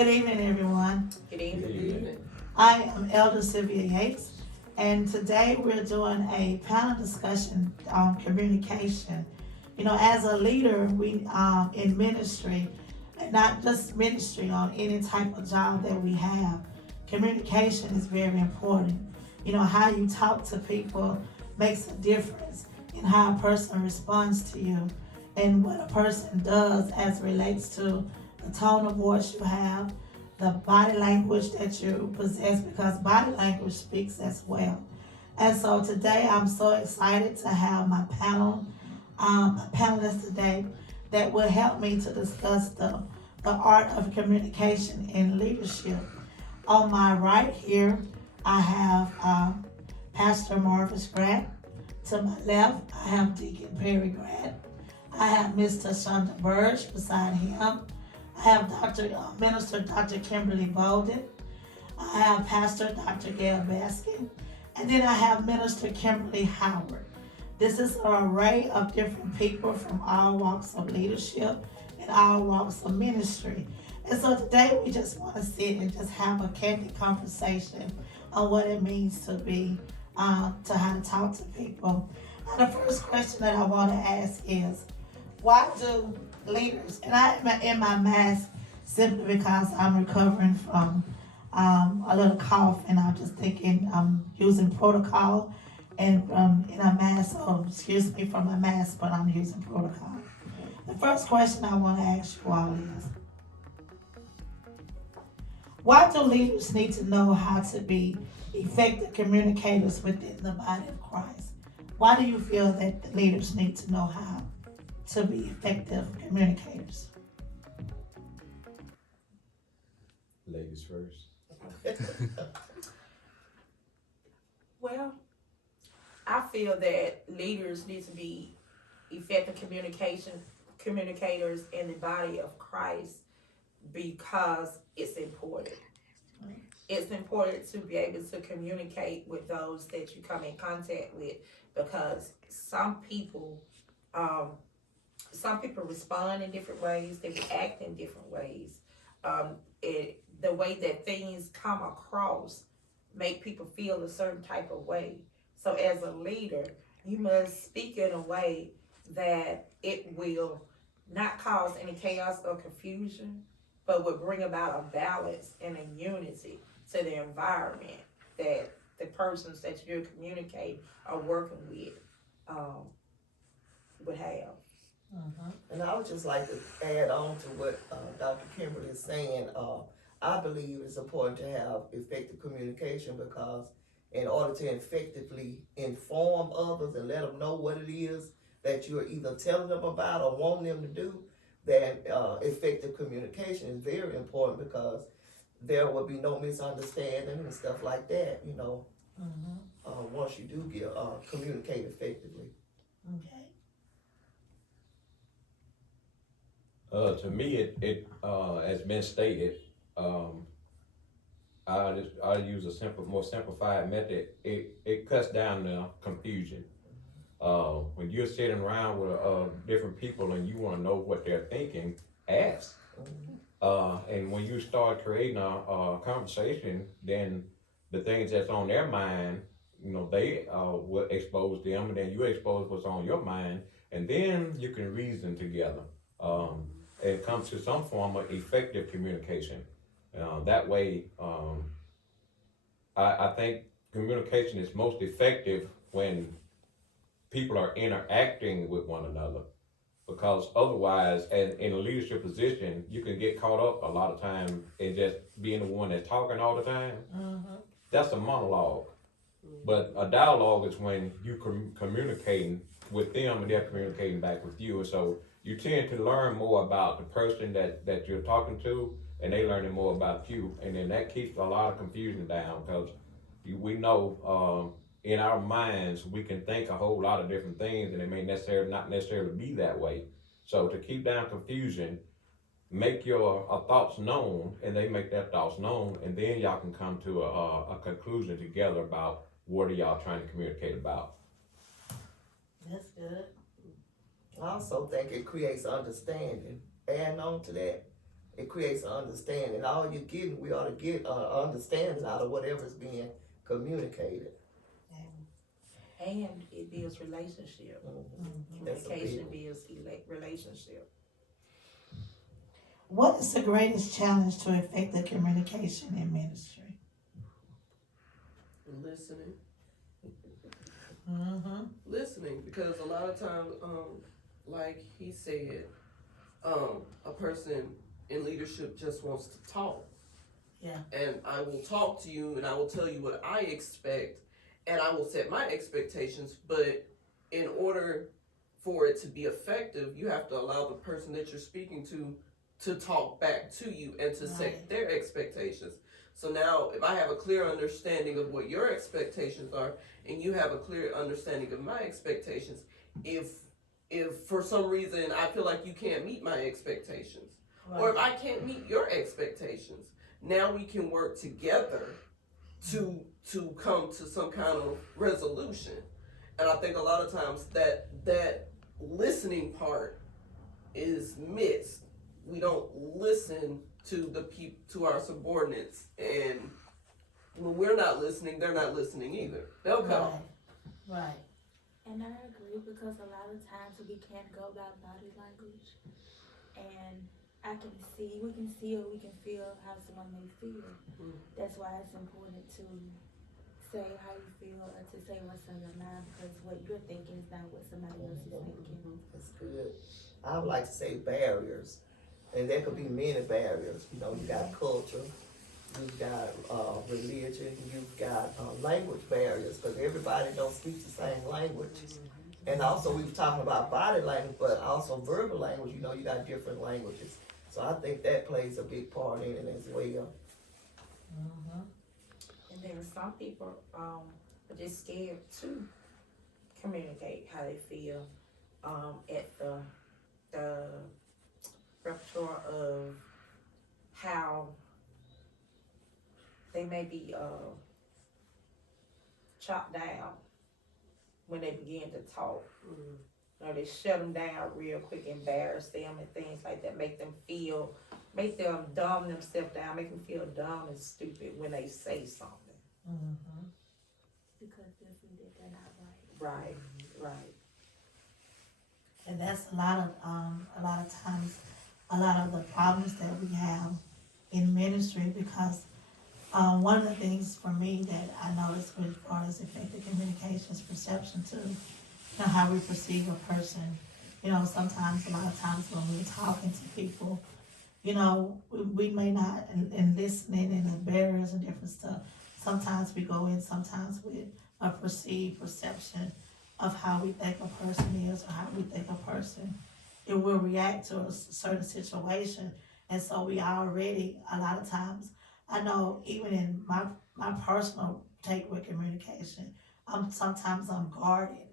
Good evening, everyone. Good evening. I am Elder Sylvia Yates, and today we're doing a panel discussion on communication. You know, as a leader, we in ministry, and not just ministry, on any type of job that we have, communication is very important. You know, how you talk to people makes a difference in how a person responds to you and what a person does as relates to the tone of voice you have, the body language that you possess, because body language speaks as well. And so today I'm so excited to have my panelists today that will help me to discuss the art of communication in leadership. On my right here, I have Pastor Marvis Grant. To my left, I have Deacon Perry Grant. I have Mr. Shonda Burge beside him. I have Minister Dr. Kimberly Bolden. I have Pastor Dr. Gail Baskin. And then I have Minister Kimberly Howard. This is an array of different people from all walks of leadership and all walks of ministry. And so today we just want to sit and just have a candid conversation on what it means to be, to how to talk to people. And the first question that I want to ask is, why do leaders, and I am in my mask simply because I'm recovering from a little cough, and I'm just thinking I'm using protocol and in a mask, so excuse me for my mask, but I'm using protocol. The first question I want to ask you all is, why do leaders need to know how to be effective communicators within the body of Christ? Why do you feel that the leaders need to know how to be effective communicators? Ladies first. Well, I feel that leaders need to be effective communicators in the body of Christ because it's important. It's important to be able to communicate with those that you come in contact with because some people respond in different ways, they react in different ways. The way that things come across make people feel a certain type of way. So as a leader, you must speak in a way that it will not cause any chaos or confusion, but will bring about a balance and a unity to the environment that the persons that you're communicating or working with would have. And I would just like to add on to what Dr. Kimberly is saying. I believe it's important to have effective communication because in order to effectively inform others and let them know what it is that you're either telling them about or wanting them to do, then effective communication is very important because there will be no misunderstanding and stuff like that, once you do communicate effectively. Okay. To me, it has been stated. I use a more simplified method. It cuts down the confusion. When you're sitting around with different people and you want to know what they're thinking, ask. And when you start creating a conversation, then the things that's on their mind, they will expose them, and then you expose what's on your mind, and then you can reason together. It comes to some form of effective communication. That way, I think communication is most effective when people are interacting with one another. Because otherwise, in a leadership position, you can get caught up a lot of time in just being the one that's talking all the time. That's a monologue. But a dialogue is when you communicating with them and they're communicating back with you. And so you tend to learn more about the person that you're talking to, and they learning more about you. And then that keeps a lot of confusion down because we know in our minds we can think a whole lot of different things, and it may not necessarily be that way. So to keep down confusion, make your thoughts known, and they make their thoughts known, and then y'all can come to a conclusion together about what are y'all trying to communicate about. That's good. I also think it creates understanding. Adding on to that, it creates an understanding. All you're getting, we ought to get understanding out of whatever's being communicated. And it builds relationship. That's a big Communication one. builds relationship. What is the greatest challenge to effective communication in ministry? Listening. Mm-hmm. Listening, because a lot of times, like he said, a person in leadership just wants to talk. Yeah. And I will talk to you and I will tell you what I expect and I will set my expectations, but in order for it to be effective, you have to allow the person that you're speaking to talk back to you and to set Right. their expectations. So now, if I have a clear understanding of what your expectations are, and you have a clear understanding of my expectations, if for some reason I feel like you can't meet my expectations, or if I can't meet your expectations, now we can work together to come to some kind of resolution. And I think a lot of times that listening part is missed. We don't listen to to our subordinates, and when we're not listening, they're not listening either. They'll come. Right. And I agree, because a lot of times we can't go by body language, and we can see or we can feel how someone may feel. That's why it's important to say how you feel or to say what's on your mind, because what you're thinking is not what somebody else is thinking. That's good. I would like to say barriers, and there could be many barriers. You know, you got culture, you've got religion, you've got language barriers, because everybody don't speak the same language. And also, we were talking about body language, but also verbal language. You know, you got different languages. So I think that plays a big part in it as well. Mm-hmm. And there are some people are just scared to communicate how they feel at the repertoire of how they may be chopped down when they begin to talk. You know, they shut them down real quick, embarrass them and things like that, make them dumb themselves down, make them feel dumb and stupid when they say something. Mm-hmm. Because they feel that they're not right. Right. And that's a lot of times, a lot of the problems that we have in ministry, because one of the things for me that I noticed with as far as effective communication is perception too. You know, how we perceive a person. You know, sometimes, a lot of times when we're talking to people, you know, we may not, in listening and the barriers and different stuff, sometimes we go in sometimes with a perceived perception of how we think a person is or how we think a person, it will react to a certain situation. And so we already, a lot of times, I know even in my personal take with communication, sometimes I'm guarded.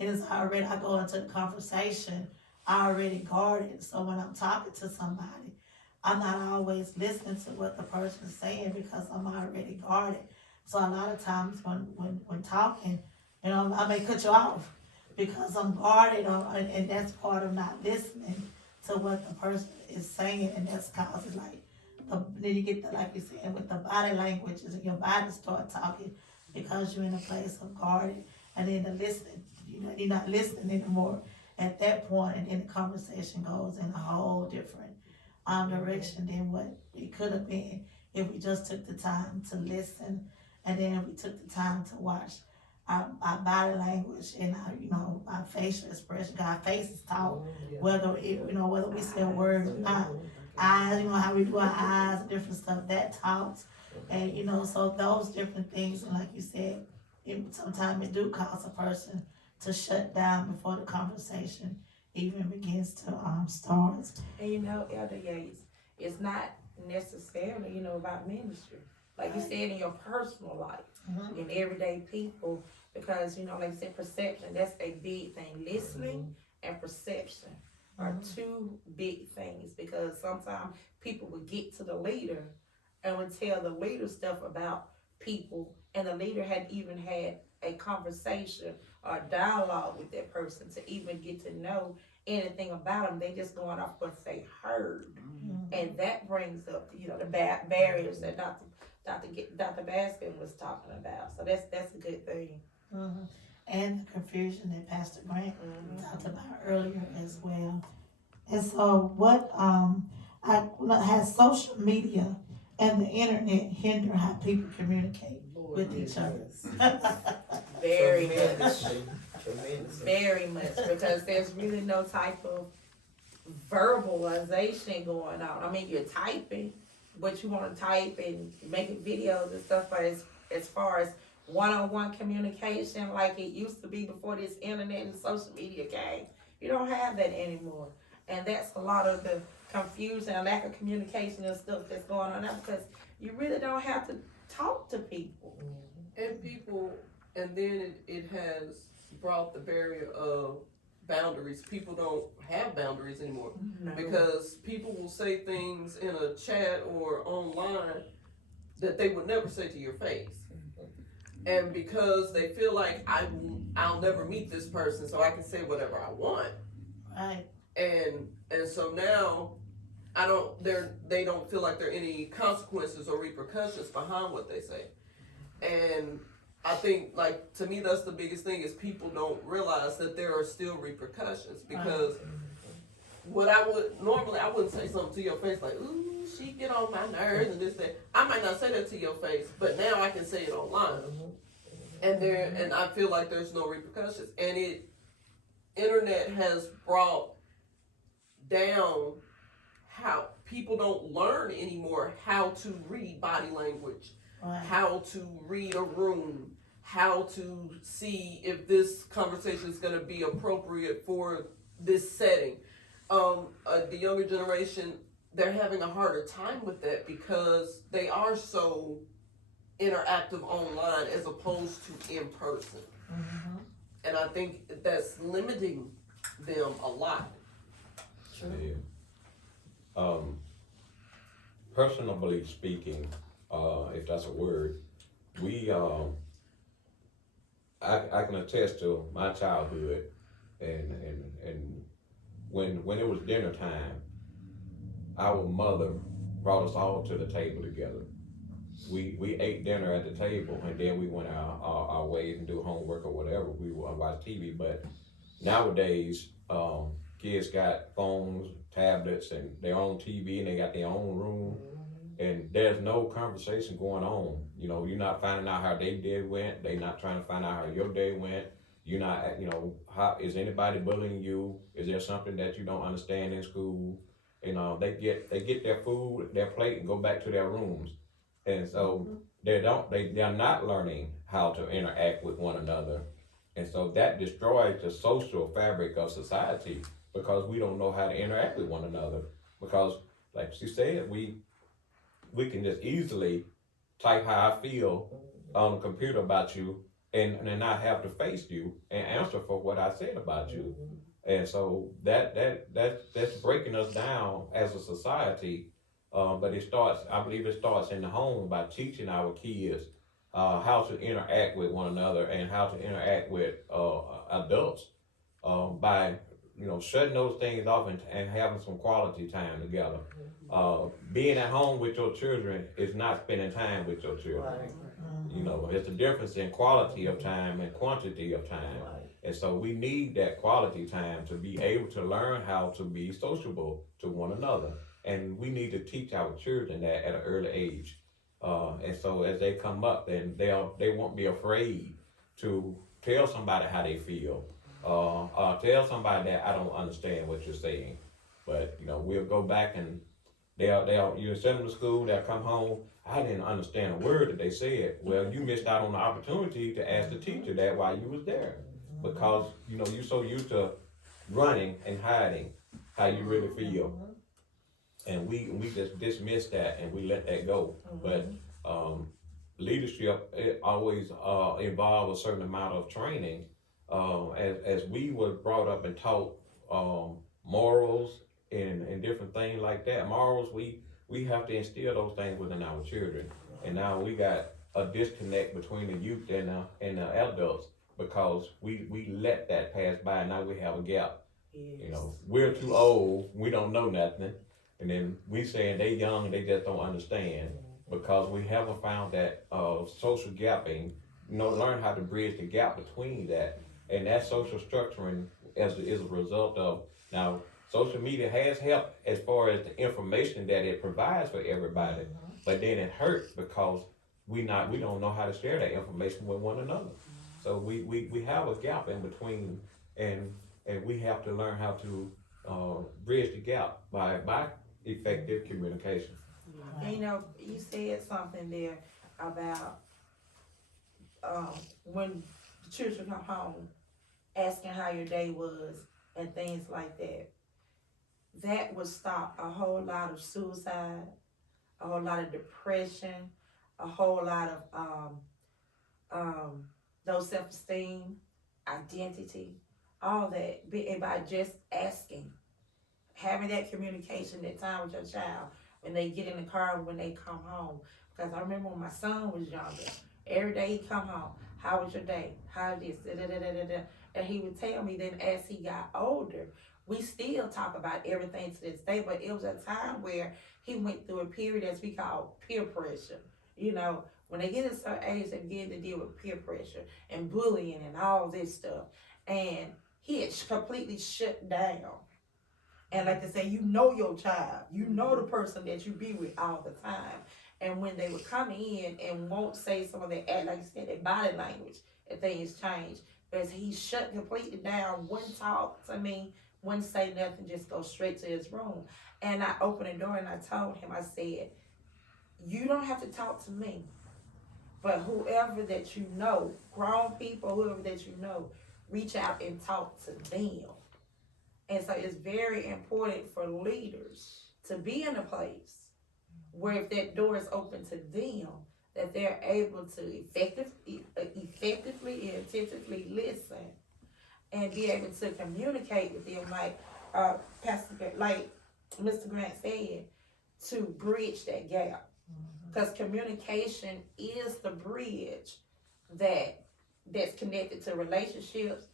And it's already, I go into the conversation, I already guarded. So when I'm talking to somebody, I'm not always listening to what the person is saying because I'm already guarded. So a lot of times when talking, you know, I may cut you off because I'm guarded, and that's part of not listening to what the person is saying, and that's causes then you get the, like you said, with the body language, and your body start talking because you're in a place of guarded, and then the listening, you know, you're not listening anymore at that point, and then the conversation goes in a whole different direction than what it could have been if we just took the time to listen, and then we took the time to watch our body language and our facial expression. Our faces talk, whether we say a word or not. Eyes, you know, how we do our eyes and different stuff, that talks. And, you know, so those different things, and like you said, sometimes it do cause a person to shut down before the conversation even begins to start. And you know, Elder Yates, it's not necessarily, you know, about ministry. Like you said, in your personal life, in everyday people, because, you know, like I said, perception, that's a big thing. Listening and perception are two big things, because sometimes people will get to the leader and would tell the leader stuff about people, and the leader hadn't even had a conversation or dialogue with that person to even get to know anything about them. They just going off what they heard, Mhm. and that brings up, you know, the barriers that Dr. Baskin was talking about. So that's a good thing. Mhm. And the confusion that Pastor Grant talked about earlier as well. And so, has social media and the internet hinder how people communicate with each other? Very much. Tremendously, tremendously. Very much, because there's really no type of verbalization going on. I mean, you're typing what you want to type and making videos and stuff, but as far as one-on-one communication like it used to be before this internet and social media came, you don't have that anymore. And that's a lot of the confusion and lack of communication and stuff that's going on now, because you really don't have to talk to people. And people, and then it has brought the barrier of boundaries. People don't have boundaries anymore because people will say things in a chat or online that they would never say to your face. And because they feel like I'll never meet this person, so I can say whatever I want. Right. And so now they don't feel like there are any consequences or repercussions behind what they say. And I think, like, to me, that's the biggest thing is people don't realize that there are still repercussions, because what I wouldn't say something to your face like, ooh, she get on my nerves and this, that. I might not say that to your face, but now I can say it online. And I feel like there's no repercussions. And internet has brought down how people don't learn anymore how to read body language, Right. how to read a room, how to see if this conversation is going to be appropriate for this setting. The younger generation, they're having a harder time with that because they are so interactive online as opposed to in person. Mhm. And I think that's limiting them a lot. Yeah. Personally speaking, if that's a word, I can attest to my childhood, and when it was dinner time, our mother brought us all to the table together. We ate dinner at the table, and then we went our ways and do homework or whatever. We would watch TV. But nowadays, kids got phones, tablets, and their own TV, and they got their own room, and there's no conversation going on. You know, you're not finding out how their day went. They not trying to find out how your day went. You're not, how is anybody bullying you? Is there something that you don't understand in school? They get their food, their plate, and go back to their rooms. And so they're not learning how to interact with one another. And so that destroys the social fabric of society, because we don't know how to interact with one another. Because, like she said, we can just easily type how I feel on the computer about you, and not have to face you and answer for what I said about you. And so that's breaking us down as a society. But I believe it starts in the home by teaching our kids how to interact with one another and how to interact with adults, by shutting those things off and having some quality time together. Being at home with your children is not spending time with your children. Right. It's the difference in quality of time and quantity of time. Right. And so we need that quality time to be able to learn how to be sociable to one another. And we need to teach our children that at an early age. And so as they come up, then they won't be afraid to tell somebody how they feel. Tell somebody that I don't understand what you're saying. But, we'll go back and you send them to school, they'll come home, I didn't understand a word that they said. Well, you missed out on the opportunity to ask the teacher that while you was there. Because, you're so used to running and hiding how you really feel. And we just dismiss that and we let that go. But leadership, it always involves a certain amount of training. As we were brought up and taught morals and different things like that. Morals, we have to instill those things within our children. And now we got a disconnect between the youth and the adults, because we let that pass by, and now we have a gap. You know, we're too old, we don't know nothing, and then we saying they young, they just don't understand, because we haven't found that, social gapping, learn how to bridge the gap between that, and that social structuring is a result of, now, social media has helped as far as the information that it provides for everybody, but then it hurts because we don't know how to share that information with one another. So we have a gap in between, and we have to learn how to bridge the gap by effective communication. And, you said something there about when the children come home, asking how your day was and things like that. That would stop a whole lot of suicide, a whole lot of depression, a whole lot of low self-esteem, identity, all that, by just asking, having that communication, that time with your child when they get in the car, when they come home. Because I remember when my son was younger, every day he come home, how was your day? How this? Da, da, da, da, da, da. And he would tell me. Then as he got older, we still talk about everything to this day, but it was a time where he went through a period as we call peer pressure. When they get a certain age, they begin to deal with peer pressure and bullying and all this stuff. And he had completely shut down. And like they say, your child, the person that you be with all the time. And when they would come in and won't say some of their, like you said, their body language, and things change. Because he shut completely down, wouldn't talk to me, wouldn't say nothing, just go straight to his room. And I opened the door and I told him, I said, you don't have to talk to me, but whoever that you know, grown people, whoever that you know, reach out and talk to them. And so it's very important for leaders to be in a place where if that door is open to them, that they're able to effectively and attentively listen and be able to communicate with them, like like Mr. Grant said, to bridge that gap. Because communication is the bridge that's connected to relationships,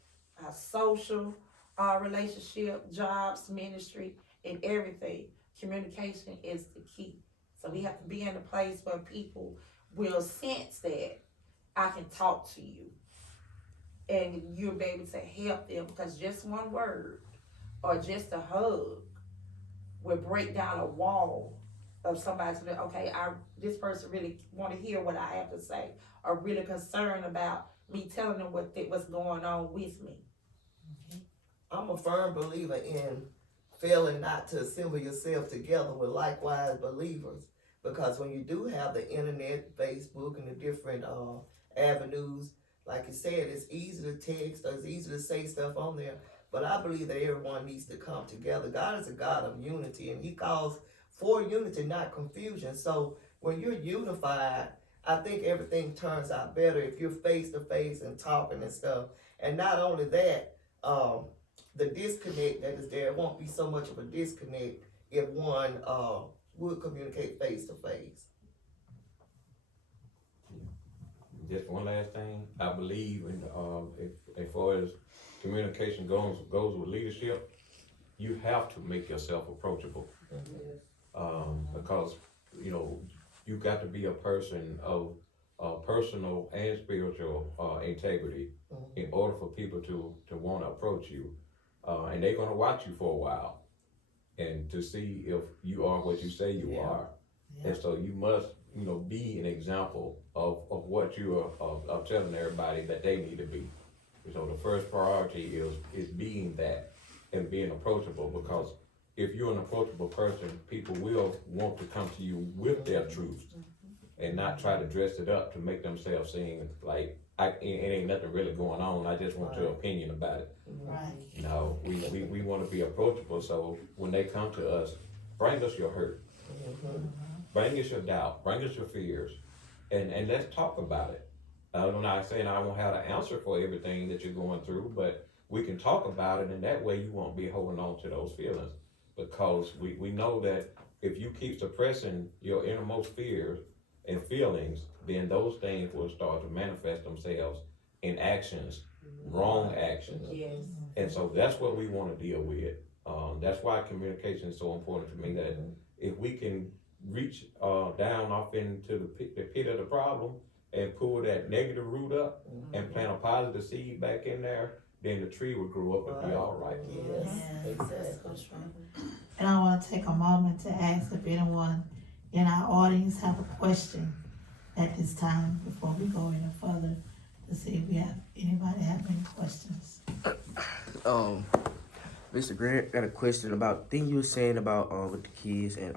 social relationship, jobs, ministry, and everything. Communication is the key. So we have to be in a place where people will sense that I can talk to you and you'll be able to help them, because just one word or just a hug will break down a wall of somebody saying, okay, this person really want to hear what I have to say, or really concerned about me telling them what's going on with me. I'm a firm believer in failing not to assemble yourself together with likewise believers, because when you do have the internet, Facebook, and the different avenues, like you said, it's easy to text or it's easy to say stuff on there, but I believe that everyone needs to come together. God is a God of unity, and He calls for unity, not confusion. So when you're unified, I think everything turns out better if you're face to face and talking and stuff. And not only that, the disconnect that is there, it won't be so much of a disconnect if one would communicate face to face. Just one last thing, I believe in as far as communication goes with leadership, you have to make yourself approachable. Because you got to be a person of personal and spiritual integrity in order for people to want to approach you, and they're going to watch you for a while and to see if you are what you say you are. And so you must be an example of what you are telling everybody that they need to be. So the first priority is being that and being approachable, because if you're an approachable person, people will want to come to you with their truths and not try to dress it up to make themselves seem like it ain't nothing really going on. I just want your opinion about it. Right. No, we want to be approachable. So when they come to us, bring us your hurt, bring us your doubt, bring us your fears, and let's talk about it. I'm not saying I won't have an answer for everything that you're going through, but we can talk about it, and that way you won't be holding on to those feelings. Because we know that if you keep suppressing your innermost fears and feelings, then those things will start to manifest themselves in actions, wrong actions. Yes. And so that's what we wanna deal with. That's why communication is so important to me, that if we can reach, down off into the pit of the problem and pull that negative root up and plant a positive seed back in there, then the tree will grow up and be all right. Yes, That's exactly. so true. And I want to take a moment to ask if anyone in our audience have a question at this time before we go any further, to see if we have anybody have any questions. Mr. Grant, got a question about thing you were saying about with the kids and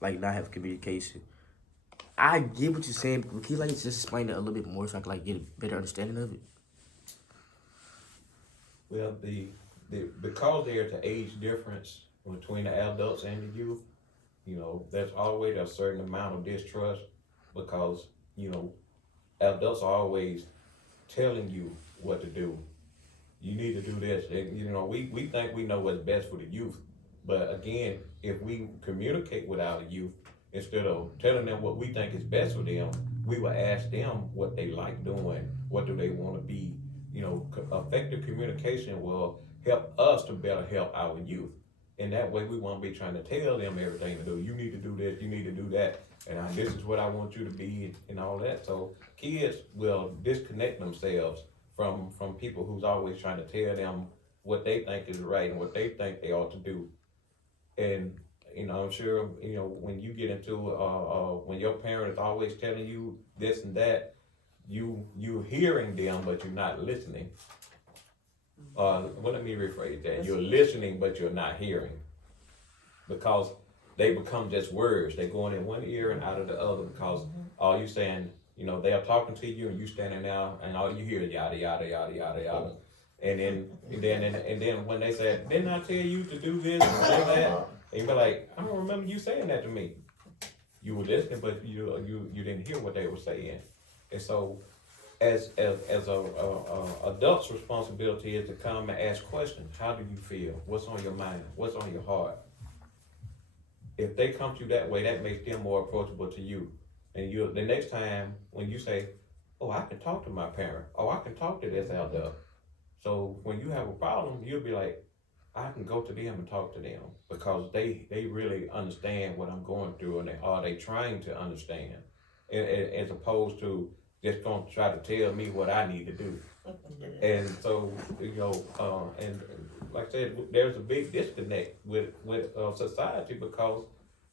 like not having communication. I get what you're saying, but can you like just explain it a little bit more so I can like get a better understanding of it? Well, because there's an age difference between the adults and the youth, you know, there's always a certain amount of distrust, because, you know, adults are always telling you what to do. You need to do this. And, you know, we think we know what's best for the youth. But again, if we communicate with our youth, instead of telling them what we think is best for them, we will ask them what they like doing, what do they want to be. You know, effective communication will help us to better help our youth. And that way we won't be trying to tell them everything to do. You need to do this, you need to do that, and this is what I want you to be, and all that. So kids will disconnect themselves from people who's always trying to tell them what they think is right and what they think they ought to do. And, you know, I'm sure, you know, when you get into, when your parent is always telling you this and that, you're hearing them, but you're not listening. Well, let me rephrase that. You're listening, but you're not hearing. Because they become just words. They're going in one ear and out of the other, because all you saying, you know, they are talking to you and you standing there and all you hear is yada, yada, yada, yada, yada. And then when they say, didn't I tell you to do this and do that? And you be like, I don't remember you saying that to me. You were listening, but you didn't hear what they were saying. And so, as a adult's responsibility is to come and ask questions. How do you feel? What's on your mind? What's on your heart? If they come to you that way, that makes them more approachable to you. And the next time when you say, oh, I can talk to my parent, oh, I can talk to this adult. So when you have a problem, you'll be like, I can go to them and talk to them, because they really understand what I'm going through, and are they trying to understand, as opposed to just gonna try to tell me what I need to do. And so, you know, and like I said, there's a big disconnect with society, because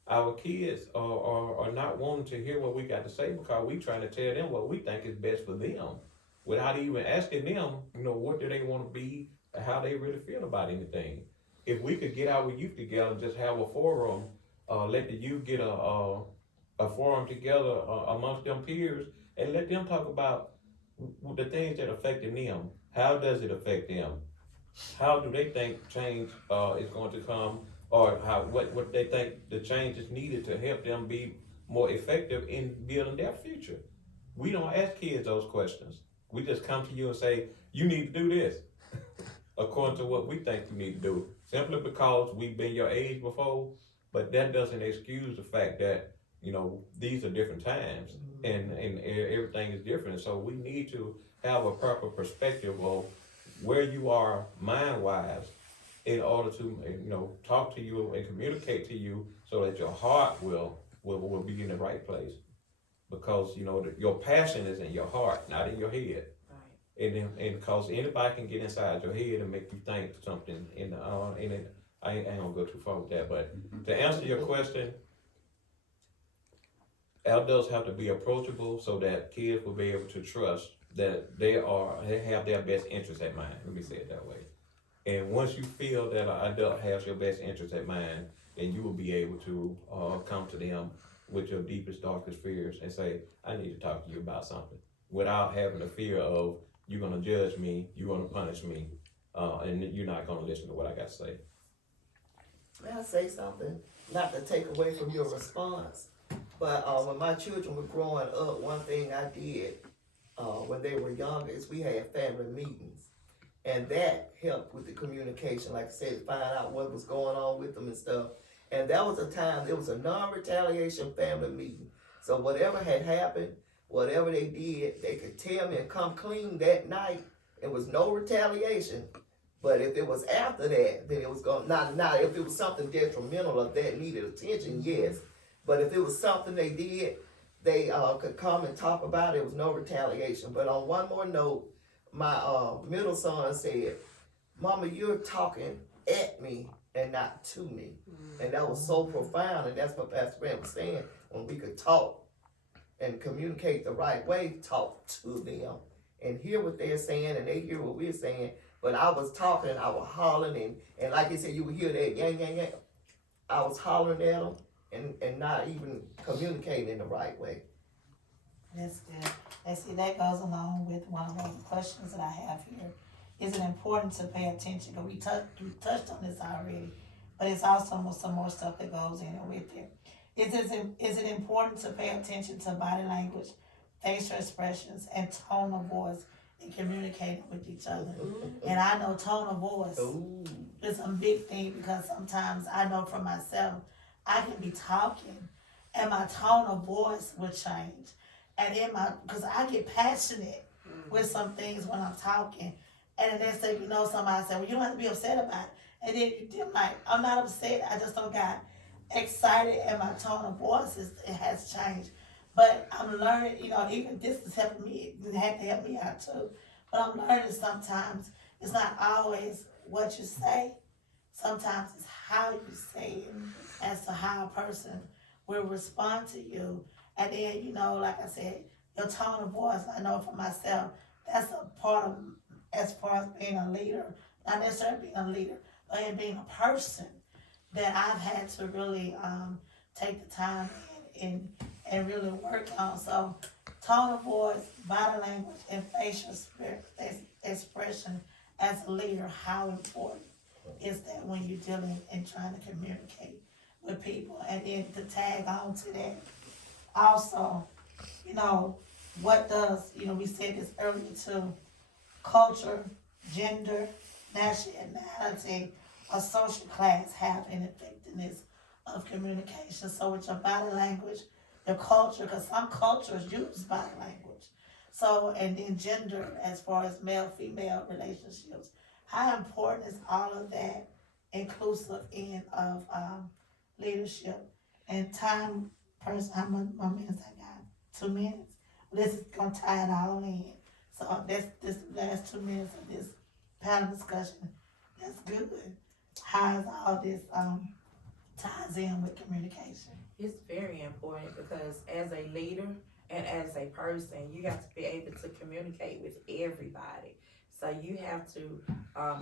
our kids are not wanting to hear what we got to say, because we trying to tell them what we think is best for them, without even asking them, you know, what do they want to be, how they really feel about anything. If we could get our youth together and just have a forum, let the youth get a forum together amongst them peers, and let them talk about the things that affecting them. How does it affect them? How do they think change is going to come, or what they think the change is needed to help them be more effective in building their future? We don't ask kids those questions. We just come to you and say, you need to do this, according to what we think you need to do, simply because we've been your age before. But that doesn't excuse the fact that, you know, these are different times, and everything is different. So we need to have a proper perspective of where you are mind-wise, in order to, you know, talk to you and communicate to you, so that your heart will be in the right place. Because, you know, your passion is in your heart, not in your head. And because anybody can get inside your head and make you think something, I ain't gonna go too far with that. But to answer your question, adults have to be approachable, so that kids will be able to trust that they have their best interest at mind. Let me say it that way. And once you feel that an adult has your best interest at mind, then you will be able to come to them with your deepest, darkest fears and say, I need to talk to you about something, without having the fear of, you're gonna judge me, you're gonna punish me, and you're not gonna listen to what I got to say. May I say something? Not to take away from your response, but when my children were growing up, one thing I did when they were younger is we had family meetings. And that helped with the communication, like I said, find out what was going on with them and stuff. And that was a time, it was a non-retaliation family meeting. So whatever had happened, whatever they did, they could tell me and come clean that night. It was no retaliation. But if it was after that, then it was going, not if it was something detrimental or that needed attention, yes. But if it was something they did, they could come and talk about it. It was no retaliation. But on one more note, my middle son said, "Mama, you're talking at me and not to me." And that was so profound. And that's what Pastor Grant was saying. When we could talk and communicate the right way, talk to them and hear what they're saying, and they hear what we're saying. But I was talking, I was hollering, and like you said, you would hear that yang, yang, yang. I was hollering at them and not even communicating in the right way. That's good. And see, that goes along with one of the questions that I have here. Is it important to pay attention? Because we touched on this already, but it's also some more stuff that goes in with it. Is it important to pay attention to body language, facial expressions, and tone of voice in communicating with each other? And I know tone of voice is a big thing, because sometimes I know for myself, I can be talking and my tone of voice will change. And because I get passionate with some things when I'm talking. And then next thing you know, somebody say, "Well, you don't have to be upset about it." And then you're like, "I'm not upset. I just don't got excited, and my tone of voice it has changed." But I'm learning, even this is helping me. It had to help me out too. But I'm learning sometimes it's not always what you say. Sometimes it's how you say it as to how a person will respond to you. And then, like I said, your tone of voice, I know for myself, that's a part of, as far as being a leader, not necessarily being a leader, but in being a person, that I've had to really take the time and really work on. So tone of voice, body language, and facial expression as a leader, how important is that when you're dealing and trying to communicate with people? And then to tag on to that, also, what does, we said this earlier too, culture, gender, nationality, or social class have an effectiveness of communication. So with your body language, your culture, because some cultures use body language. So, and then gender, as far as male-female relationships, how important is all of that inclusive of leadership? And time, how much minutes I got? 2 minutes? This is gonna tie it all in. So that's this last 2 minutes of this panel discussion. That's good. How is all this ties in with communication? It's very important, because as a leader and as a person, you have to be able to communicate with everybody. So you have to,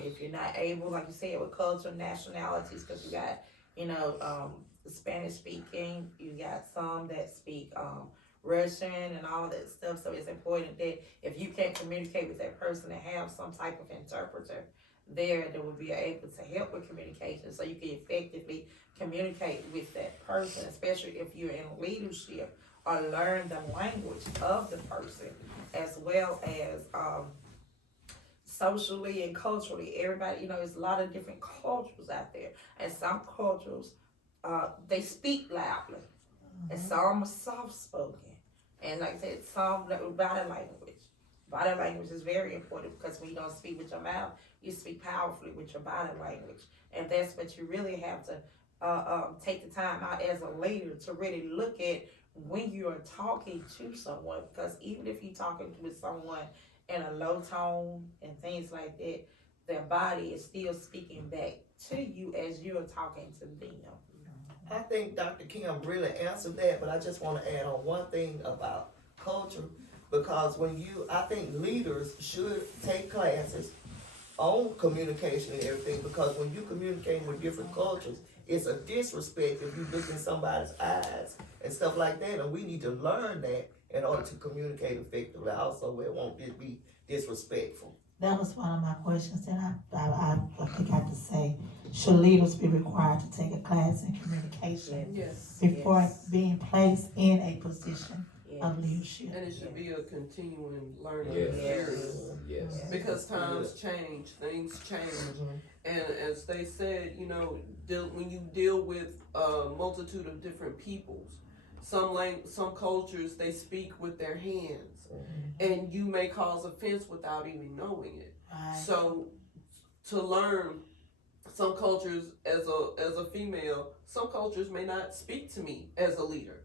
if you're not able, like you said, with culture, nationalities, because you got, Spanish speaking, you got some that speak Russian and all that stuff. So it's important that if you can't communicate with that person, to have some type of interpreter there that will be able to help with communication, so you can effectively communicate with that person, especially if you're in leadership, or learn the language of the person, as well as socially and culturally. Everybody, there's a lot of different cultures out there, and some cultures they speak loudly, and some are soft spoken, and like I said, some body language. Body language is very important, because when you don't speak with your mouth, you speak powerfully with your body language, and that's what you really have to take the time out as a leader to really look at when you are talking to someone. Because even if you're talking with someone in a low tone and things like that, their body is still speaking back to you as you're talking to them. I think Dr. Kim really answered that, but I just want to add on one thing about culture, because I think leaders should take classes on communication and everything, because when you communicate with different cultures, it's a disrespect if you look in somebody's eyes and stuff like that, and we need to learn that in order to communicate effectively also, where it won't be disrespectful. That was one of my questions that I forgot to say. Should leaders be required to take a class in communication Yes. before being placed in a position of leadership? And it should be a continuing learning Yes. experience. Yes. Because times change, things change. And as they said, when you deal with a multitude of different peoples, some cultures, they speak with their hands, and you may cause offense without even knowing it. Right. So to learn. Some cultures, as a female, some cultures may not speak to me as a leader.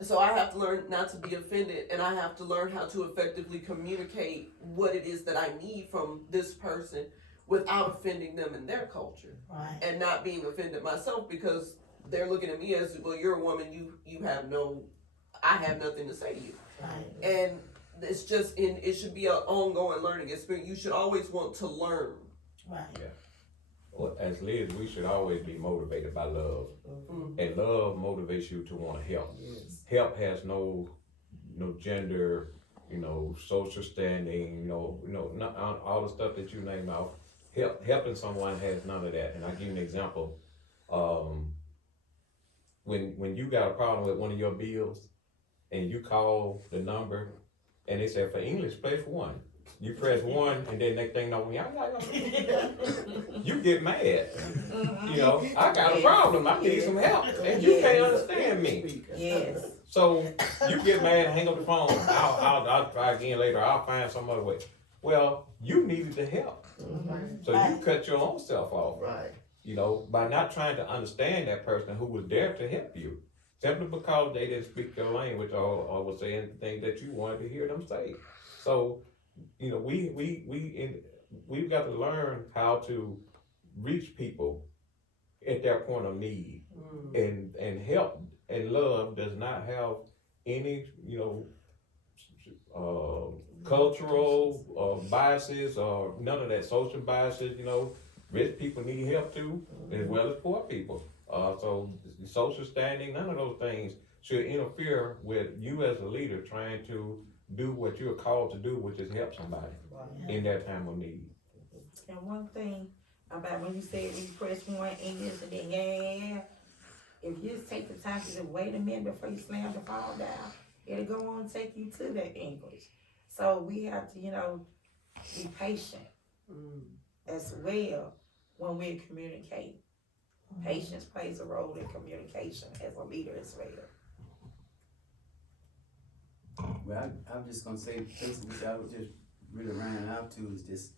So I have to learn not to be offended, and I have to learn how to effectively communicate what it is that I need from this person without offending them in their culture, Right. and not being offended myself because they're looking at me as, well, you're a woman, you have no, I have nothing to say to you. Right. And it's just it should be an ongoing learning experience. You should always want to learn. Right. Well, as leaders, we should always be motivated by love, and love motivates you to want to help. Yes. Help has no gender, social standing, not all the stuff that you name out. Helping someone has none of that. And I'll give you an example. When you got a problem with one of your bills, and you call the number, and they say for English, press 1. You press 1, and then next thing you know, you get mad. I got a problem. I need some help, and you can't understand me. Yes. So you get mad and hang up the phone. I'll try again later. I'll find some other way. Well, you needed the help, so you cut your own self off. Right. By not trying to understand that person who was there to help you, simply because they didn't speak your language or was saying things that you wanted to hear them say. So, we've got to learn how to reach people at their point of need, and help and love does not have any, cultural biases or none of that, social biases. Rich people need help too, as well as poor people. So social standing, none of those things should interfere with you as a leader trying to do what you're called to do, which is help somebody in their time of need. And one thing about when you said you press 1 English and then yeah, if you just take the time to just wait a minute before you slam the phone down, it'll go on and take you to that English. So we have to, be patient as well when we communicate. Patience plays a role in communication as a leader as well. Well, I'm just gonna say, basically, which I was just really rounding out to is just,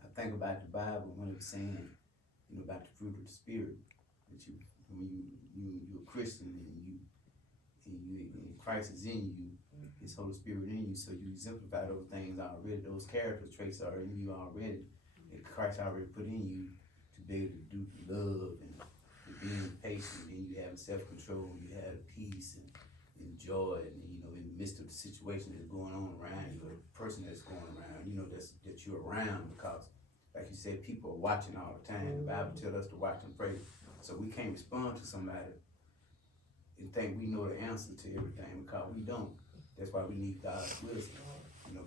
I think about the Bible when it was saying, about the fruit of the Spirit, that when you're a Christian and Christ is in you, His Holy Spirit in you, so you exemplify those things already, those character traits are in you already, that Christ already put in you to be able to do love and being patient, and you have self-control, you have peace and joy, and in the midst of the situation that's going on around you, or the person that's going around, that you're around, because like you said, people are watching all the time. The Bible tells us to watch and pray. So we can't respond to somebody and think we know the answer to everything, because we don't. That's why we need God's wisdom.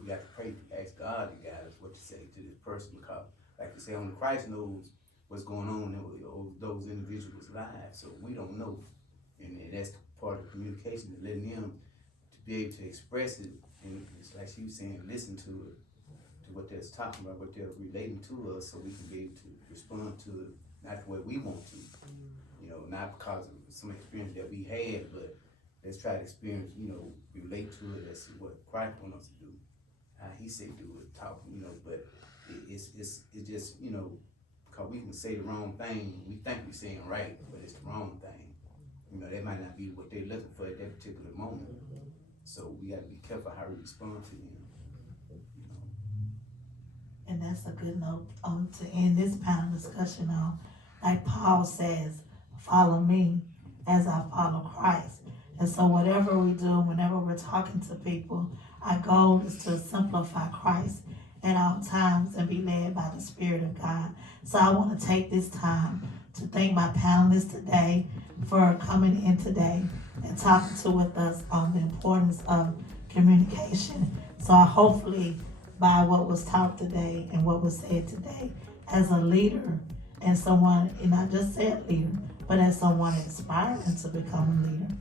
We got to pray, ask God to guide us what to say to this person, because like you say, only Christ knows what's going on in those individuals' lives. So we don't know. And that's part of communication, is letting them to be able to express it, and it's like she was saying, listen to it, to what they're talking about, what they're relating to us, so we can be able to respond to it, not the way we want to, not because of some experience that we had, but let's try to experience, relate to it as what Christ wants us to do, how He said do it, talk, but it's just, because we can say the wrong thing, we think we're saying right, but it's the wrong thing. That might not be what they're looking for at that particular moment. So we got to be careful how we respond to them. And that's a good note to end this panel discussion on. Like Paul says, follow me as I follow Christ. And so whatever we do, whenever we're talking to people, our goal is to simplify Christ at all times and be led by the Spirit of God. So I want to take this time to thank my panelists today for coming in today and talking with us on the importance of communication. So I hopefully, by what was taught today and what was said today, as a leader and someone, and not just said leader, but as someone inspiring to become a leader,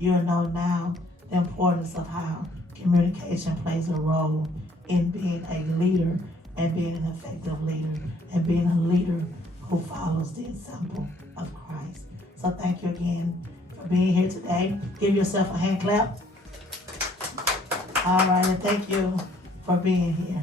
you'll know now the importance of how communication plays a role in being a leader and being an effective leader and being a leader who follows the example of Christ. So thank you again for being here today. Give yourself a hand clap. All right, and thank you for being here.